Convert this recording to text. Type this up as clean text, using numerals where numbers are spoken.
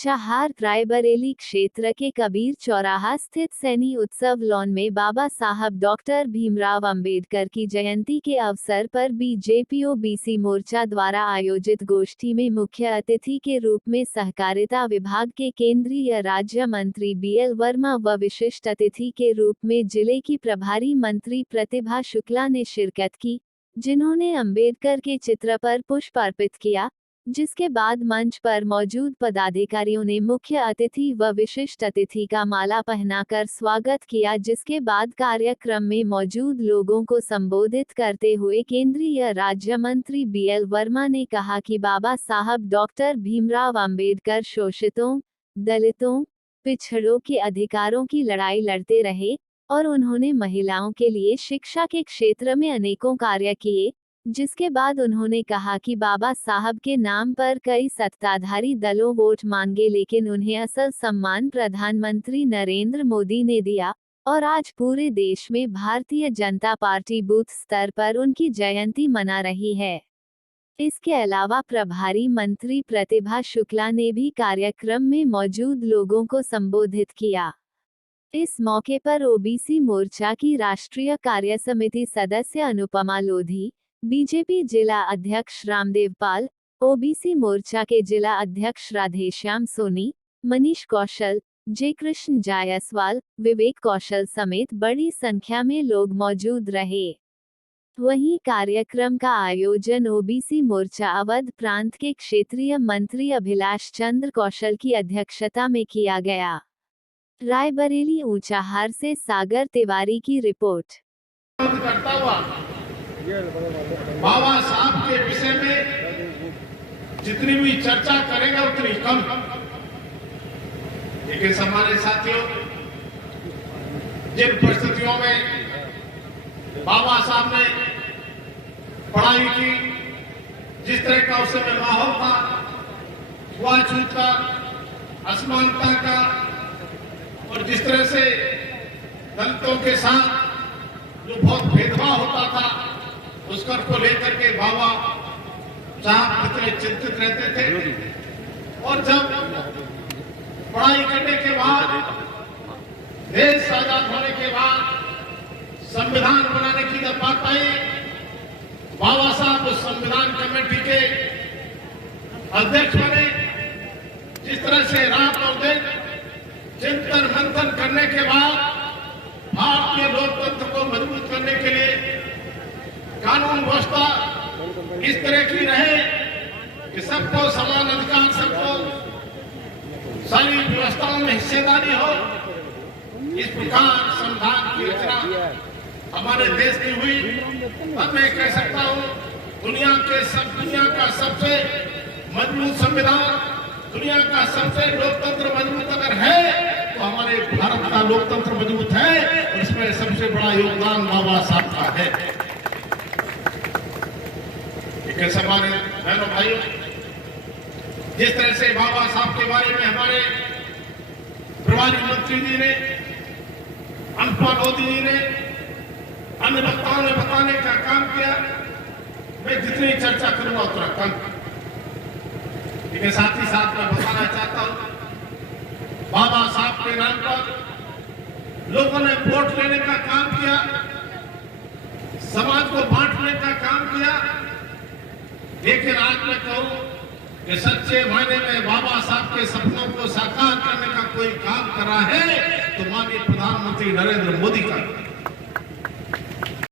ऊंचाहार रायबरेली क्षेत्र के कबीर चौराहा स्थित सैनी उत्सव लॉन में बाबा साहब डॉक्टर भीमराव अंबेडकर की जयंती के अवसर पर बीजेपी ओबीसी मोर्चा द्वारा आयोजित गोष्ठी में मुख्य अतिथि के रूप में सहकारिता विभाग के केंद्रीय राज्य मंत्री बीएल वर्मा व विशिष्ट अतिथि के रूप में जिले की प्रभारी मंत्री प्रतिभा शुक्ला ने शिरकत की, जिन्होंने अंबेडकर के चित्र पर पुष्प अर्पित किया, जिसके बाद मंच पर मौजूद पदाधिकारियों ने मुख्य अतिथि व विशिष्ट अतिथि का माला पहनाकर स्वागत किया, जिसके बाद कार्यक्रम में मौजूद लोगों को संबोधित करते हुए केंद्रीय राज्य मंत्री बीएल वर्मा ने कहा कि बाबा साहब डॉक्टर भीमराव अंबेडकर शोषितों, दलितों, पिछड़ों के अधिकारों की लड़ाई लड़ते रहे और उन्होंने महिलाओं के लिए शिक्षा के क्षेत्र में अनेकों कार्य किए, जिसके बाद उन्होंने कहा कि बाबा साहब के नाम पर कई सत्ताधारी दलों वोट मांगे, लेकिन उन्हें असल सम्मान प्रधानमंत्री नरेंद्र मोदी ने दिया और आज पूरे देश में भारतीय जनता पार्टी बूथ स्तर पर उनकी जयंती मना रही है। इसके अलावा प्रभारी मंत्री प्रतिभा शुक्ला ने भी कार्यक्रम में मौजूद लोगों को संबोधित किया। इस मौके पर ओबीसी मोर्चा की राष्ट्रीय कार्य समिति सदस्य अनुपमा लोधी, बीजेपी जिला अध्यक्ष रामदेव पाल, ओबीसी मोर्चा के जिला अध्यक्ष राधेश्याम सोनी, मनीष कौशल, जय कृष्ण जायसवाल, विवेक कौशल समेत बड़ी संख्या में लोग मौजूद रहे। वहीं कार्यक्रम का आयोजन ओबीसी मोर्चा अवध प्रांत के क्षेत्रीय मंत्री अभिलाष चंद्र कौशल की अध्यक्षता में किया गया। रायबरेली ऊंचाहार से सागर तिवारी की रिपोर्ट। बाबा साहब के विषय में जितनी भी चर्चा करेगा उतनी कम। लेकिन हमारे साथियों, जिन परिस्थितियों में बाबा साहब ने पढ़ाई की, जिस तरह का उस समय माहौल था, छुआछूत का, असमानता का, और जिस तरह से दलितों के साथ जो बहुत भेदभाव होता था, उसको लेकर के बाबा साहब कितने चिंतित रहते थे। और जब पढ़ाई करने के बाद, देश आजाद होने के बाद संविधान बनाने की जब बात आई, बाबा साहब उस संविधान कमेटी के अध्यक्ष बने। जिस तरह से रात और दिन चिंतन मंथन करने के बाद भारतीय लोकतंत्र को मजबूत करने के लिए कानून व्यवस्था इस तरह की रहे कि सबको समान अधिकार, सबको सारी व्यवस्थाओं में हिस्सेदारी हो, इस प्रकार संविधान की रचना हमारे देश की हुई। अब मैं कह सकता हूँ दुनिया का सबसे मजबूत संविधान, दुनिया का सबसे लोकतंत्र मजबूत अगर है तो हमारे भारत का लोकतंत्र मजबूत है, और इसमें सबसे बड़ा योगदान बाबा साहब का है। कैसे हमारे बहनों भाइयों, जिस तरह से बाबा साहब के बारे में हमारे प्रभारी मंत्री जी ने, अनुपमा लोधी जी ने, अन्य वक्ताओं ने बताने का काम किया, मैं जितनी चर्चा करूंगा उतना कम। लेकिन साथ ही साथ मैं बताना चाहता हूं, बाबा साहब के नाम पर लोगों ने वोट लेने का काम किया, समाज को बांटने का काम किया। लेकिन आज मैं कहूं कि सच्चे मायने में बाबा साहब के सपनों को साकार करने का कोई काम कर रहा है तो माननीय प्रधानमंत्री नरेंद्र मोदी का।